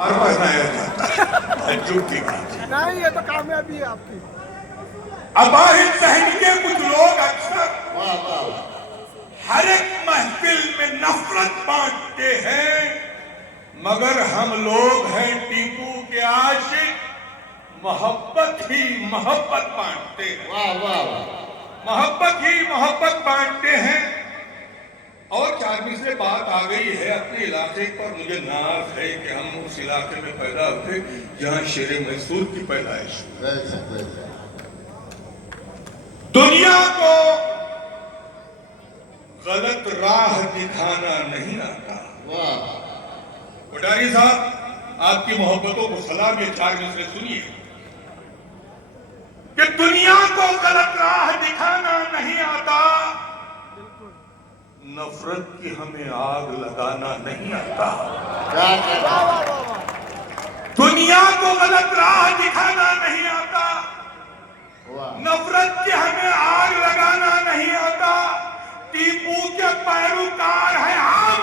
اور پہنایا جاتا ہے تعجب کی بات ہے۔ نہیں، یہ تو کامیابی ہے آپ کی۔ عباہد پہن کے کچھ لوگ اکثر ہر ایک محفل میں نفرت بانٹتے ہیں، مگر ہم لوگ ہیں ٹیپو کے عاشق، محبت ہی محبت بانٹتے ہیں، محبت ہی محبت بانٹتے ہیں۔ اور چارمی سے بات آ گئی ہے اپنے علاقے پر، مجھے ناز ہے کہ ہم اس علاقے میں پیدا ہوئے جہاں شیر میسور کی پیدائش ہوئی۔ دنیا کو غلط راہ دکھانا نہیں آتا۔ کوٹاری صاحب، آپ کی محبتوں کو سلام، یہ چار مصرے سنیے کہ دنیا کو غلط راہ دکھانا نہیں آتا، نفرت کی ہمیں آگ لگانا نہیں آتا۔ دنیا کو غلط راہ دکھانا نہیں آتا، نفرت کی ہمیں آگ لگانا نہیں آتا۔ ٹیپو کے پیروکار ہیں ہم،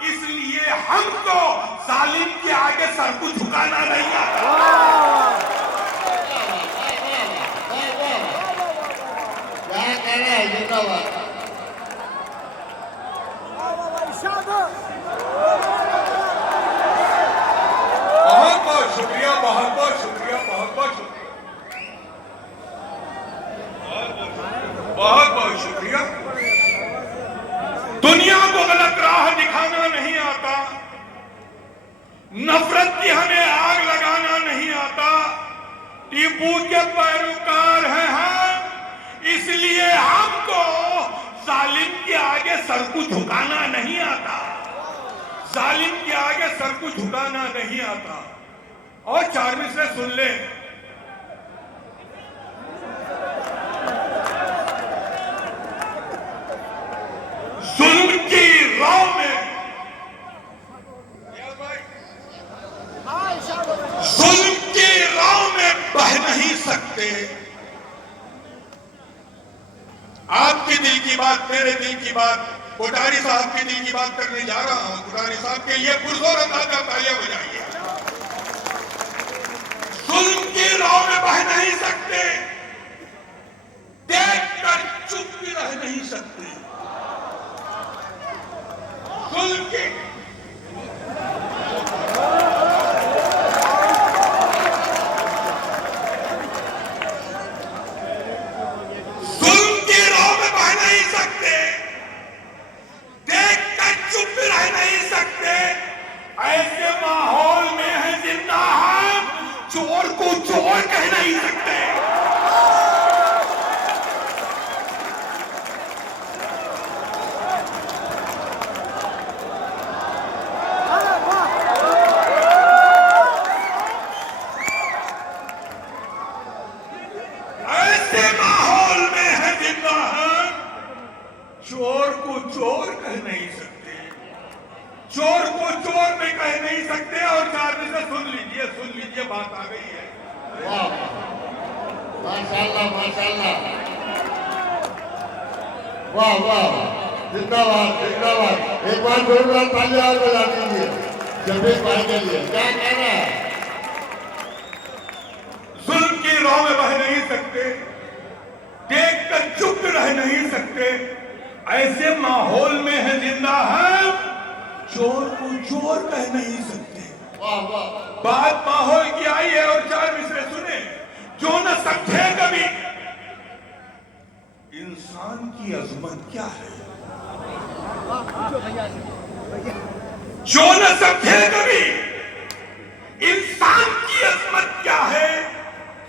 اس لیے ہم کو ظالم کے آگے سر کو جھکانا نہیں آتا۔ کیا کہنا ہے زندہ باد۔ بہت بہت شکریہ، بہت بہت شکریہ، بہت بہت شکریہ، بہت بہت شکریہ۔ دنیا کو غلط راہ دکھانا نہیں آتا، نفرت کی ہمیں آگ لگانا نہیں آتا۔ ٹیپو کے پیروکار ہیں ہم، اس لیے ہم کو ظالم کے آگے سر کو جھکانا نہیں آتا، ظالم کے آگے سر کو جھکانا نہیں آتا۔ اور چار مصرے سن لیں۔ ظلم کی راہ میں، ظلم کی راہ میں بہ نہیں سکتے۔ آپ کے دل کی بات، میرے دل کی بات، کوٹاری صاحب کے دل کی بات کرنے جا رہا ہوں۔ کوٹاری صاحب کے لیے پرزور انداز کا تالیاں بجائیے۔ ظلم کی راہ میں بہ نہیں سکتے، دیکھ کر چپ بھی رہ نہیں سکتے۔ ظلم کی راہ میں بہ نہیں سکتے، دیکھ کر چپ بھی رہ نہیں سکتے۔ ایسے ماحول میں ہے زندہ ہم، چور کو چور کہہ نہیں سکتے۔ ایسے ماحول میں ہے زندہ ہم، چور کو چور کہہ نہیں سکتے، چور کو چور میں کہہ نہیں سکتے۔ اور چار میں سے سن لیجئے بات آ گئی ہے۔ ماشاءاللہ ماشاءاللہ، واہ واہ، زندہ باد زندہ باد۔ ایک بار ضرور تالیاں اور بجا دیجیے شفیق بھائی کے لیے۔ کیا کہنا ہے؟ ظلم کی راہ میں بہ نہیں سکتے، دیکھ کر چپ رہ نہیں سکتے۔ ایسے ماحول میں ہے زندہ ہم، چور کو چور کہہ نہیں سکتے۔ واہ واہ، بات ماحول کی آئی ہے۔ اور چار مصرے سنیں۔ جو نہ سمجھے کبھی انسان کی عظمت کیا ہے، جو نہ سمجھے کبھی انسان کی عظمت کیا ہے،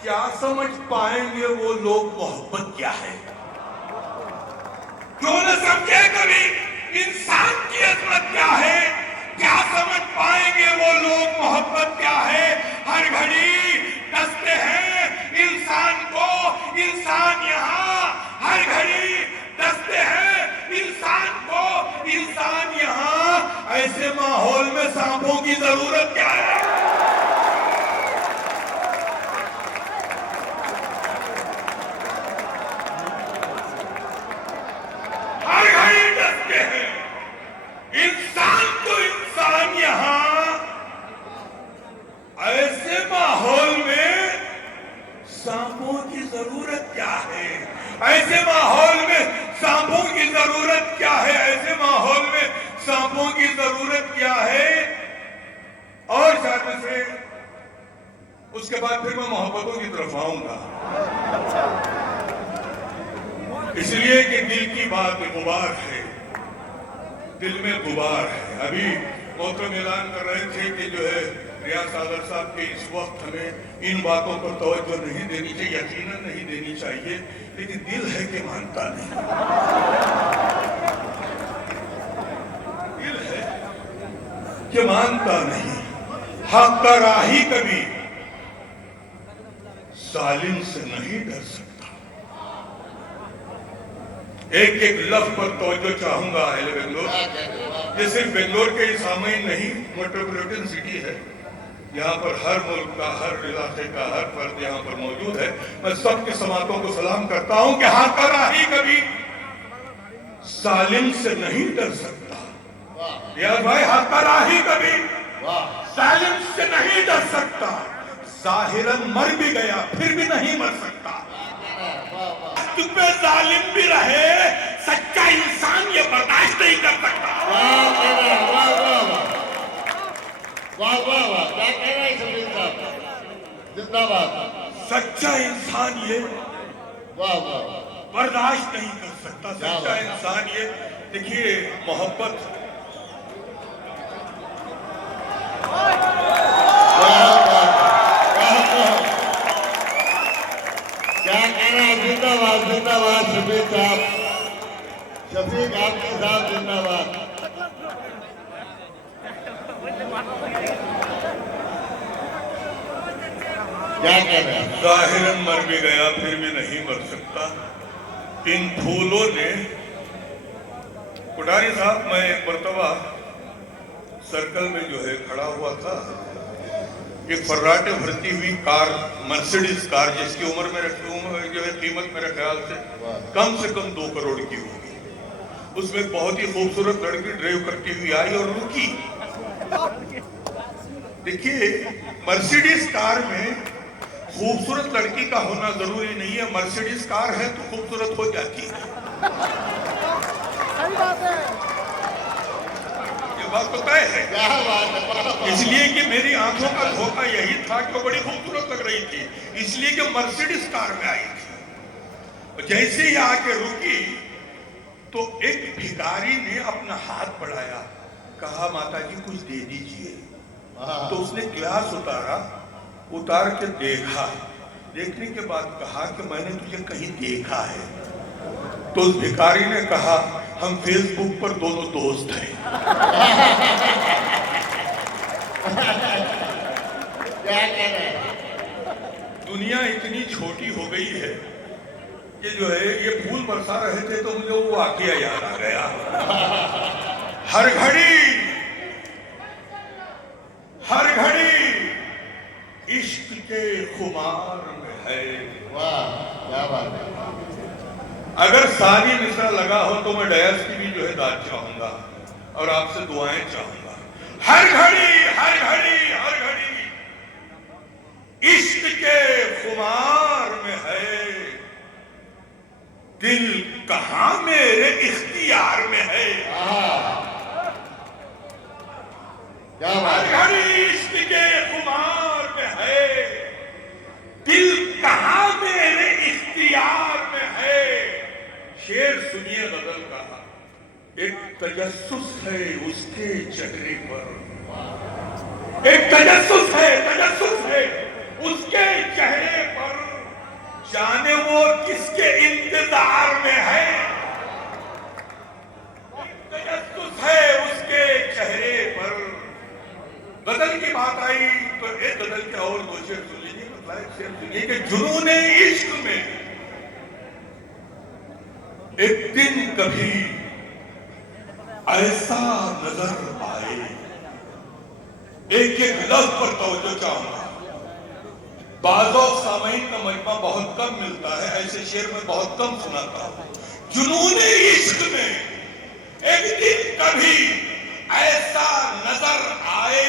کیا سمجھ پائیں گے وہ لوگ محبت کیا ہے۔ جو نہ سمجھے کبھی انسان کی عظمت کیا ہے، کیا سمجھ پائیں گے وہ لوگ محبت کیا ہے۔ ہر گھڑی ڈستے ہیں انسان کو، انسان یہاں، ہر گھڑی ڈستے ہیں انسان کو، انسان یہاں۔ ایسے ماحول میں سانپوں کی ضرورت کیا ہے۔ ہر گھڑی ڈستے ہیں انسان کو، انسان یہاں۔ ایسے ماحول میں سانپوں کی ضرورت کیا ہے؟ ایسے ماحول میں سانپوں کی ضرورت کیا ہے؟ ایسے ماحول میں سانپوں کی ضرورت کیا ہے؟ اور شاید سے اس کے بعد پھر میں محبتوں کی طرف آؤں گا، اس لیے کہ دل کی بات غبار ہے، دل میں غبار ہے۔ ابھی محترم اعلان کر رہے تھے کہ جو ہے ریاض صادر صاحب کے اس وقت ہمیں ان باتوں پر توجہ نہیں دینی چاہیے، یقیناً نہیں دینی چاہیے، لیکن دل ہے کہ مانتا نہیں، دل ہے کہ مانتا نہیں۔ حق کا راہی کبھی ظالم سے نہیں ڈر سکتا۔ ایک ایک لفظ پر توجہ چاہوں گا اہل بنگلور۔ یہ صرف بنگلور کے سامعین نہیں، میٹروپولیٹن سٹی ہے، یہاں پر ہر ملک کا، ہر علاقے کا ہر فرد یہاں پر موجود ہے۔ میں سب کے سماعتوں کو سلام کرتا ہوں کہ حق کا راہی کبھی ظالم سے نہیں ڈر سکتا۔ ریاض بھائی، حق کا راہی کبھی ظالم سے نہیں ڈر سکتا، ظاہراً مر بھی گیا پھر بھی نہیں مر سکتا۔ تم پہ ظالم بھی رہے، سچا انسان یہ برداشت نہیں کر سکتا۔ واہ واہ واہ، کیا کہہ رہے ہیں شبیر صاحب، زندہ باد۔ سچا انسان یہ واہ واہ، برداشت نہیں کر سکتا، سچا انسان یہ۔ دیکھیے محبت، کیا کہہ رہے ہیں، زندہ باد، زندہ باد شبیر صاحب، شفیق آپ کے ساتھ زندہ باد۔ کیا کہہ رہے ہیں؟ ظاہراً مر بھی گیا پھر بھی نہیں مر سکتا۔ ان پھولوں نے، کوٹاری صاحب، میں ایک مرتبہ سرکل میں جو ہے کھڑا ہوا تھا، ایک فراٹے بھرتی ہوئی کار، مرسیڈیز کار، جس کی عمر میں جو ہے قیمت میرے خیال سے کم 2 کروڑ کی ہوگی، اس میں بہت ہی خوبصورت لڑکی ڈرائیو کرتی ہوئی آئی اور رکی۔ دیکھیے مرسیڈیز کار میں خوبصورت لڑکی کا ہونا ضروری نہیں ہے، مرسیڈیز کار ہے تو خوبصورت ہو جاتی ہے۔ یہ بات تو طے ہے، اس لیے کہ میری آنکھوں کا دھوکہ یہی تھا کہ وہ بڑی خوبصورت لگ رہی تھی، اس لیے کہ مرسیڈیز کار میں آئی تھی۔ جیسے ہی آ کے رکی تو ایک بھکاری نے اپنا ہاتھ بڑھایا، کہا ماتا جی کچھ دے دیجئے۔ تو اس نے گلاس اتار کے دیکھا، دیکھنے کے بعد کہا کہ میں نے تجھے کہیں دیکھا ہے۔ تو اس بھکاری نے کہا ہم فیس بک پر دونوں دوست ہیں۔ دنیا اتنی چھوٹی ہو گئی ہے کہ جو ہے یہ پھول برسا رہے تھے تو مجھے وہ واقعہ یاد آ گیا۔ ہر گھڑی عشق کے خمار میں ہے۔ واہ، کیا بات ہے۔ اگر ساری مصرع لگا ہو تو میں ڈیس کی بھی جو ہے داد چاہوں گا اور آپ سے دعائیں چاہوں گا۔ ہر گھڑی عشق کے خمار میں ہے، دل کہاں میرے اختیار میں ہے۔ ہر گھڑی عشق کے خمار میں ہے، دل کہاں میرے اختیار میں ہے۔ شعر سنیے غزل کا، ایک تجسس ہے اس کے چہرے پر، ایک تجسس ہے اس کے چہرے پر، جانے وہ کس کے انتظار میں ہے۔ ایک تجسس ہے اس کے چہرے پر۔ غزل کی بات آئی تو ایک غزل کے اور دو شعر سن لیجیے، مطلب ایک شعر سنیے کہ جنون عشق میں ایک دن کبھی ایسا نظر آئے۔ ایک لفظ پر توجہ چاہوں گا، بعض اوقات سامعین کا مجمع بہت کم ملتا ہے، ایسے شعر میں بہت کم سناتا ہوں۔ جنون عشق میں ایک دن کبھی ایسا نظر آئے،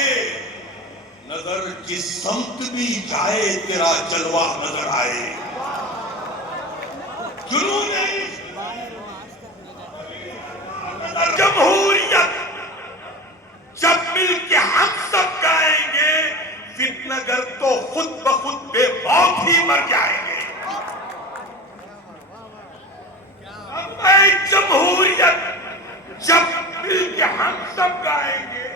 نظر جس سمت بھی جائے تیرا جلوہ نظر آئے. جنون جمہوریت جب مل کے ہم سب گائیں گے، فتنہ گر تو خود بخود بے موت ہی مر جائیں گے. جمہوریت جب مل کے ہم سب گائیں گے،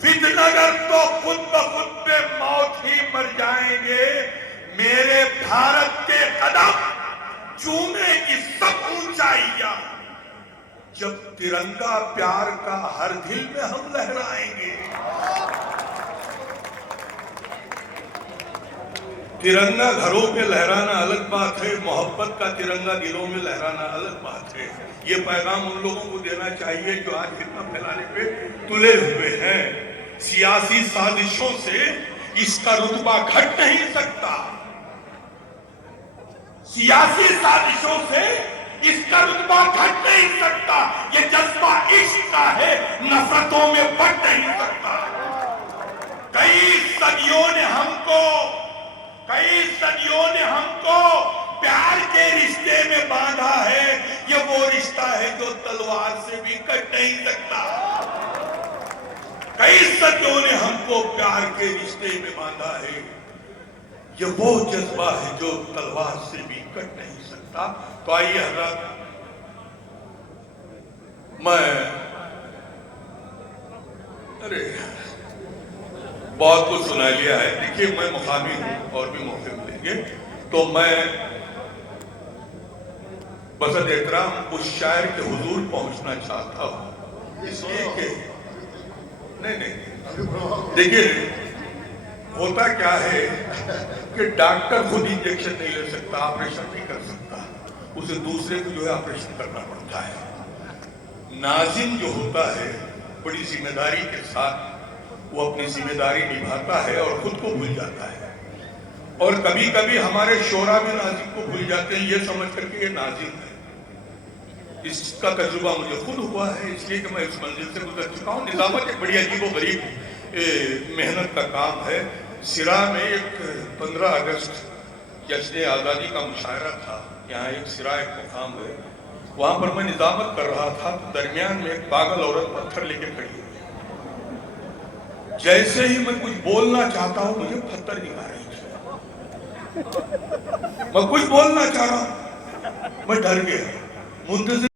فتنہ گر تو خود بخود بے موت ہی مر جائیں گے. میرے بھارت کے قدم چومے کی سب اونچائیاں، جب ترنگا پیار کا ہر دل میں ہم لہرائیں گے. ترنگا گھروں پہ لہرانا الگ بات ہے، محبت کا ترنگا دلوں میں لہرانا الگ بات ہے. یہ پیغام ان لوگوں کو دینا چاہیے جو آج فتنہ پھیلانے پہ تلے ہوئے ہیں. سیاسی سازشوں سے اس کا رتبہ گھٹ نہیں سکتا. سیاسی سازشوں سے اس کا رتبہ گھٹ نہیں سکتا. یہ جذبہ عشق کا ہے، نفرتوں میں بٹ نہیں سکتا. کئی صدیوں نے ہم کو پیار کے رشتے میں باندھا ہے. یہ وہ رشتہ ہے جو تلوار سے بھی کٹ نہیں سکتا. کئی صدیوں نے ہم کو پیار کے رشتے میں باندھا ہے. یہ وہ جذبہ ہے جو تلوار سے بھی کٹ نہیں سکتا. تو آئیے حضرات، بہت کچھ سنا لیا ہے. دیکھیے میں مقامی ہوں، اور بھی موقع ملیں گے تو میں بسط احترام اس شاعر کے حضور پہنچنا چاہتا ہوں. اس لیے کہ نہیں دیکھیے ہوتا کیا ہے کہ ڈاکٹر خود انجیکشن نہیں لے سکتا، آپریشن نہیں کر سکتا، اسے دوسرے کو جو ہے آپریشن کرنا پڑتا ہے. ناظم جو ہوتا ہے بڑی ذمہ داری کے ساتھ وہ اپنی ذمہ داری نبھاتا ہے اور خود کو بھول جاتا ہے. اور کبھی کبھی ہمارے شعراء بھی ناظم کو بھول جاتے ہیں یہ سمجھ کر کے یہ ناظم ہے. اس کا تجربہ مجھے خود ہوا ہے، اس لیے کہ میں اس منزل سے گزر چکا ہوں. نظامت ایک بڑی عجیب و غریب محنت کا کام ہے. سرا میں ایک 15 اگست جشن آزادی کا مشاعرہ تھا. یہاں ایک سرا ایک مقام ہے، وہاں پر میں نظامت کر رہا تھا تو درمیان میں ایک پاگل عورت پتھر لے کے کھڑی ہوئی. جیسے ہی میں کچھ بولنا چاہتا ہوں مجھے پتھر دکھا رہی تھی. میں کچھ بولنا چاہ رہا ہوں، میں ڈر گیا. منتظر